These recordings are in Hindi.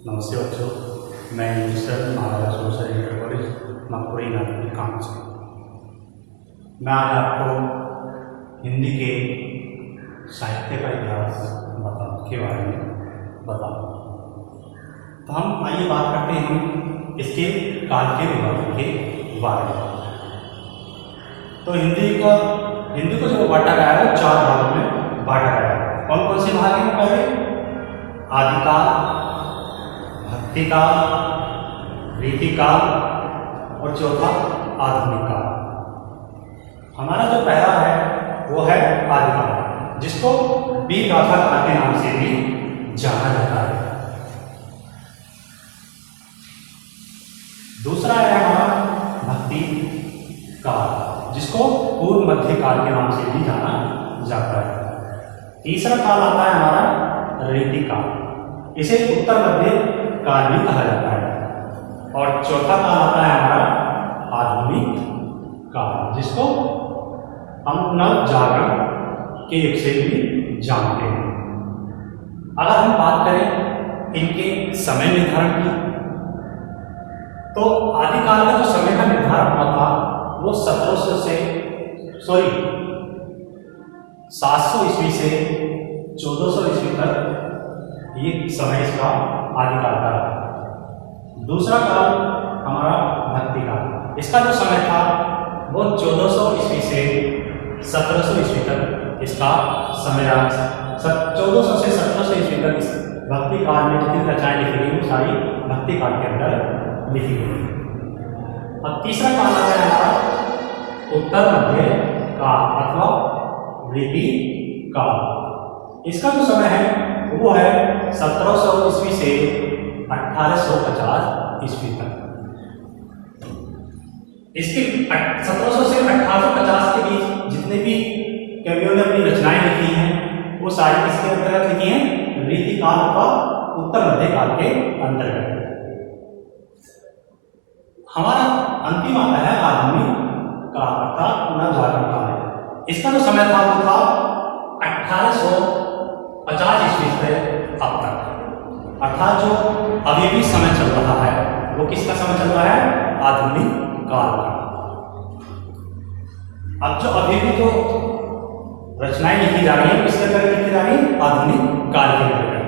नमस्ते बच्चों, मैं mister Maharaja social inter college Nagpur Nagpur कांच। मैं आज आपको हिंदी के साहित्य का इतिहास के बारे में बताऊँ। तो हम आइए बात करते हैं इसके काल के विभाजन के बारे में। तो हिंदी को जो बांटा गया है 4 भागों में बांटा गया है। कौन कौन से भाग हैं? पहले आदिकाल, भक्तिकाल, रीतिकाल और चौथा आधुनिक काल। हमारा जो पहला है वो है आदिकाल, जिसको वीर गाथा काल के नाम से भी जाना जाता है। दूसरा है हमारा भक्ति काल, जिसको पूर्व मध्य काल के नाम से भी जाना जाता है। तीसरा काल आता है हमारा रीति काल, इसे उत्तर मध्य काल भी कहा जाता है। और चौथा काल आता है हमारा आधुनिक काल, जिसको हम नव जागरण के युग से भी जानते हैं। अगर हम बात करें इनके समय निर्धारण की, तो आदिकाल का जो समय का निर्धारण हुआ था वो 700 ईस्वी से 1400 ईस्वी तक ये समय इसका आदिकाल का रहा। दूसरा काल हमारा भक्ति काल, इसका जो समय था वो 1400 ईस्वी से 1700 ईस्वी तक इसका समय रहा। 1400 से 1700 ईस्वी तक इस भक्ति काल में जितनी रचनाएं लिखी गई वो सारी भक्ति काल के अंदर लिखी गई। अब तीसरा काल आता है हमारा उत्तर मध्य काल अथवा रीति काल। इसका जो समय है वो है 1700 ईस्वी से 1850 ईस्वी तक। इसके 1700 से 1850 के बीच जितने भी कवियों ने अपनी रचनाएं लिखी हैं वो सारी किसके अंतर्गत लिखी हैं? रीति काल का उत्तर मध्य काल के अंतर्गत। हमारा अंतिम आता है आधुनिक काल अर्थात नवजागरण काल। इसका जो समय था वो था 1850 ईस्वी से अब तक, अर्थात जो अभी भी समय चल रहा है वो किसका समय चल रहा है? आधुनिक काल का। अब जो अभी भी जो रचनाएं लिखी जा रही है किसके अंतर्गत लिखी जा रही है? आधुनिक काल के अंतर्गत।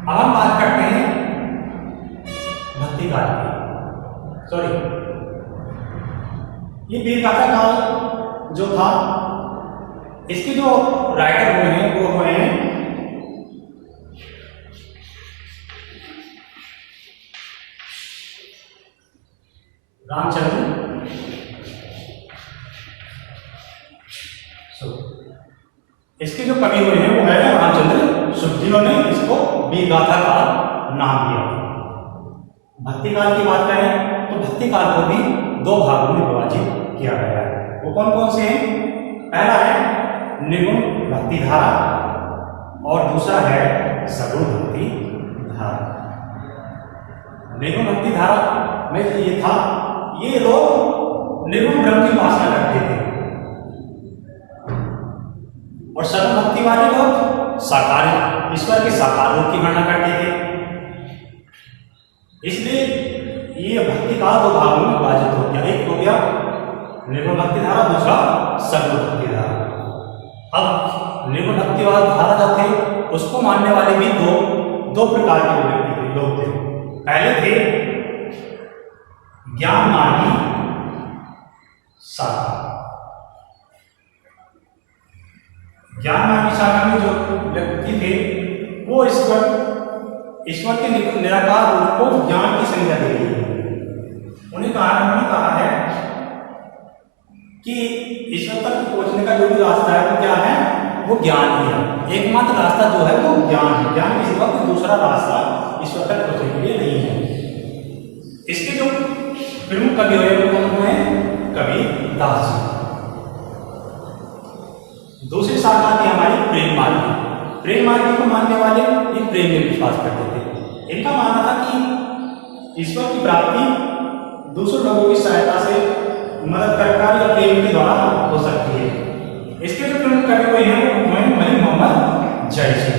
अब हम बात करते हैं भक्ति काल की। ये वीर गाथा काल जो था, इसके जो राइटर हुए हैं वो हुए हैं रामचंद्र शुक्ल। इसके जो कवि हुए हैं वो है रामचंद्र शुक्ल, जिन्होंने इसको वीर गाथा काल नाम दिया। भक्ति काल की बात करें तो भक्ति काल को भी 2 भागों में विभाजित किया गया है। वो कौन कौन से हैं? पहला है निर्गुण भक्ति धारा और दूसरा है सगुण भक्ति धारा। निर्गुण भक्ति धारा में ये था, ये लोग निर्गुण ब्रह्म की उपासना करते थे और सगुण भक्ति वाले लोग साकार ईश्वर के साकार रूप की गणना करते थे। इसलिए ये भक्ति काल 2 भागों में विभाजित हो गया। एक हो गया निर्गुण भक्ति धारा, दूसरा सगुण भक्ति धारा। अब निर्गुण भक्ति धारा जो थे उसको मानने वाले भी दो प्रकार के व्यक्ति लोग थे। पहले थे ज्ञान मार्गी शाखा। ज्ञान मार्गी शाखा में जो व्यक्ति थे वो ईश्वर के निराकार रूप को ज्ञान की संज्ञा दे रही है। उन्होंने कहा है कि ईश्वर तक पहुंचने का जो भी रास्ता है वो क्या है? वो ज्ञान ही है। एकमात्र रास्ता जो है वो ज्ञान है। ज्ञान के सिवा कोई दूसरा रास्ता ईश्वर तक पहुंचने के लिए नहीं है। इसके जो प्रमुख कवि हुए वो कौन हुए? कबीरदास जी। दूसरी शाखा थी हमारी प्रेम मार्गी। प्रेम मार्गी को मानने वाले ये प्रेम में विश्वास करते थे। इनका मानना था कि ईश्वर की प्राप्ति दूसरे लोगों की सहायता से मदद कर या प्रेम के द्वारा हो सकती है। इसके जो प्रमुख कवि हुए हैं वो मलिक मोहम्मद जैसी।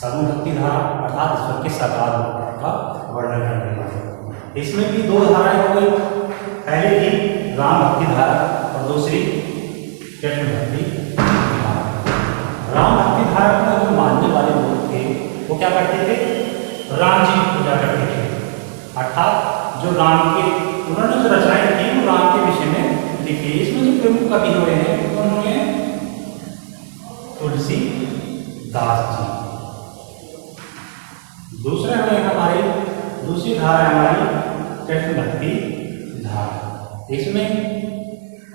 सर्वभक्ति धारा अर्थात ईश्वर के साकार रूप का वर्णन करने वाली। इसमें भी दो धाराएं हो गई, पहली थी राम भक्ति धारा और दूसरी कृष्ण भक्ति धारा। राम भक्ति धारा का जो मानने वाले लोग थे वो क्या करते थे, राम जी की पूजा करते थे, अर्थात जो राम के उन्होंने जो रचनाएं की वो राम के विषय में लिखी। इसमें जो प्रमुख कवि हुए हैं उन्होंने तुलसीदास जी। दूसरे हमें हमारी दूसरी धारा है हमारी कृष्ण भक्ति धारा। इसमें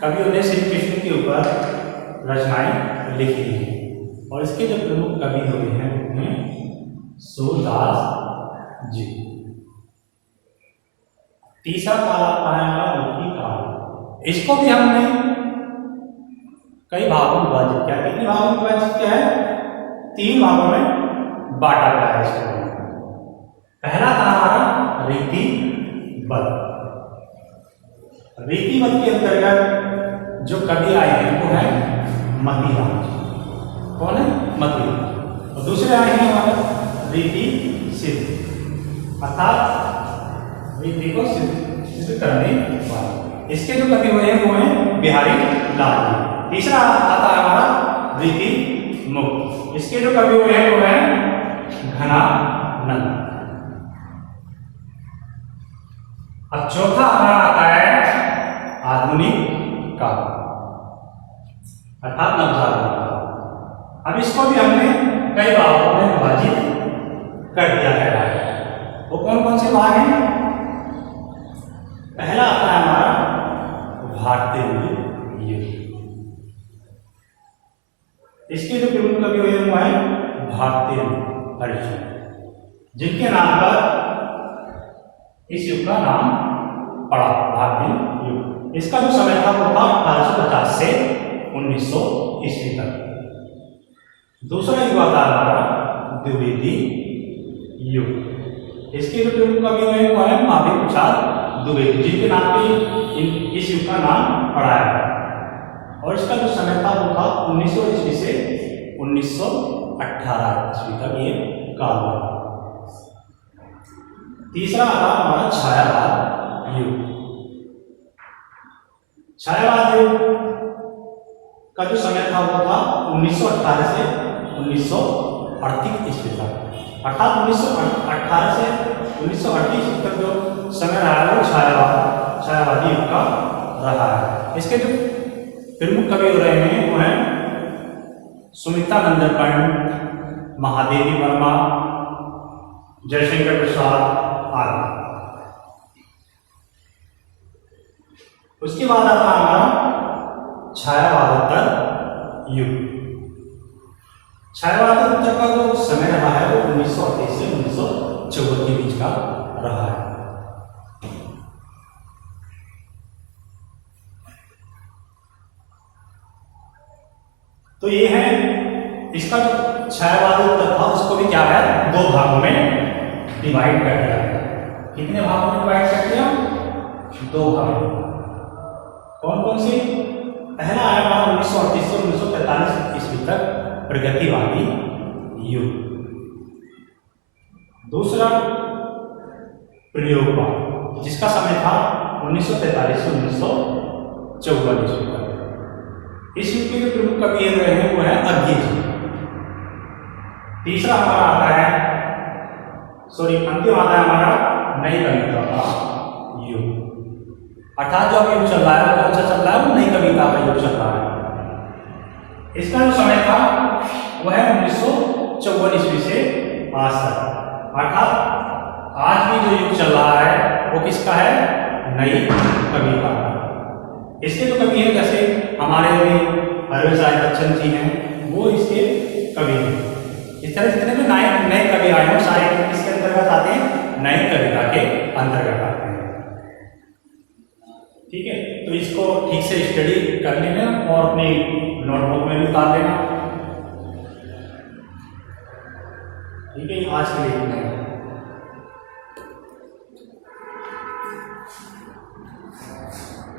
कवियों ने श्री कृष्ण के ऊपर रचनाएं लिखी हैं और इसके जो प्रमुख कवि हुए हैं उनमें सूरदास जी। तीसरा काल आता है हमारा मुक्ति काल। इसको भी हमने कई भागों में विभाजित किया। कितने भागों में विभाजित किया है, 3 भागों में बांटा गया है इसको। पहला था हमारा रीतिबद्ध। रीतिबद्ध के अंतर्गत जो कवि आए हैं वो है मतीराम जी। कौन है, मतीराम। और दूसरे आए हैं हमारे रीति सिद्ध, अर्थात रीति को सिद्ध करने वाले। इसके जो कवि हुए हैं वो हैं बिहारी लाल जी। तीसरा आता है हमारा रीति मुक्त। इसके जो कवि हुए हैं वो हैं घनानंद। अब चौथा हमारा आता है आधुनिक काल, अर्थात नवजागरण काल। अब इसको भी हमने कई भागों में विभाजित कर दिया गया है। वो कौन कौन से भाग हैं, पहला आता है हमारा भारतीय युग। इसके जो प्रमुख कवि हुए वो है भारतीय हरिश्चंद्र, जिनके नाम पर इस युग का नाम पड़ा भारतीय युग। इसका जो समय था वो था 1850 से 1900 ईस्वी तक। दूसरा युग आता है हमारा द्विवेदी युग। इसके जो प्रमुख कवि हुए वो है महावीर प्रसाद द्विवेदी, जिनके नाम पे इस युग का नाम पड़ा है। और इसका जो समय था वो था 1900 ईस्वी से 1918 ईस्वी तक ये काल हुआ। तीसरा आता हमारा छायावाद युग। छायावाद युग का जो समय था वो था 1918 से 1938 ईस्वी तक, अर्थात 1918 से 1938 ईस्वी तक जो समय रहा है वो छायावादी युग का रहा है। इसके जो प्रमुख कवि हो रहे हैं वो हैं सुमित्रा नंदन पंडित, महादेवी वर्मा, जयशंकर प्रसाद आदि। उसके बाद आता है हमारा छायावादोत्तर युग। छायावादोत्तर का जो समय रहा है वो 1928 से 1954 के बीच का रहा है। तो ये है इसका जो छायावादोत्तर था उसको भी क्या है 2 भागों में डिवाइड कर दिया गया। कितने भागों में डिवाइड कर दिया, 2 भागों। कौन कौन से, पहला आया हमारा 1938 से 1943 ईस्वी तक प्रगतिवादी युग। दूसरा प्रयोगवाद, जिसका समय था 1943 से 1954 ईस्वी तक। इस युग के जो प्रमुख कवि रहे हैं वो है अर्घ्य जी। तीसरा हमारा आता है अंतिम आता है हमारा नई कविता का युग, अर्थात जो अभी युग चल रहा है कौन सा चल रहा है, वो नई कविता का युग चल रहा है। इसका जो समय था वो है 1954 ईस्वी से आज तक, अर्थात आज भी जो युग चल रहा है वो किसका है, नई कविता का। इसके जो कवि हैं जैसे हमारे अभी हरवेश राय बच्चन जी हैं वो इसके कवि हैं। इस तरह जितने भी नए कवि आए हैं सारे किसके अंतर्गत आते हैं, नई कविता के अंतर्गत आते हैं। ठीक है, तो इसको ठीक से स्टडी कर लेना और अपनी नोटबुक में भी उतार लेना। ठीक है, आज के लिए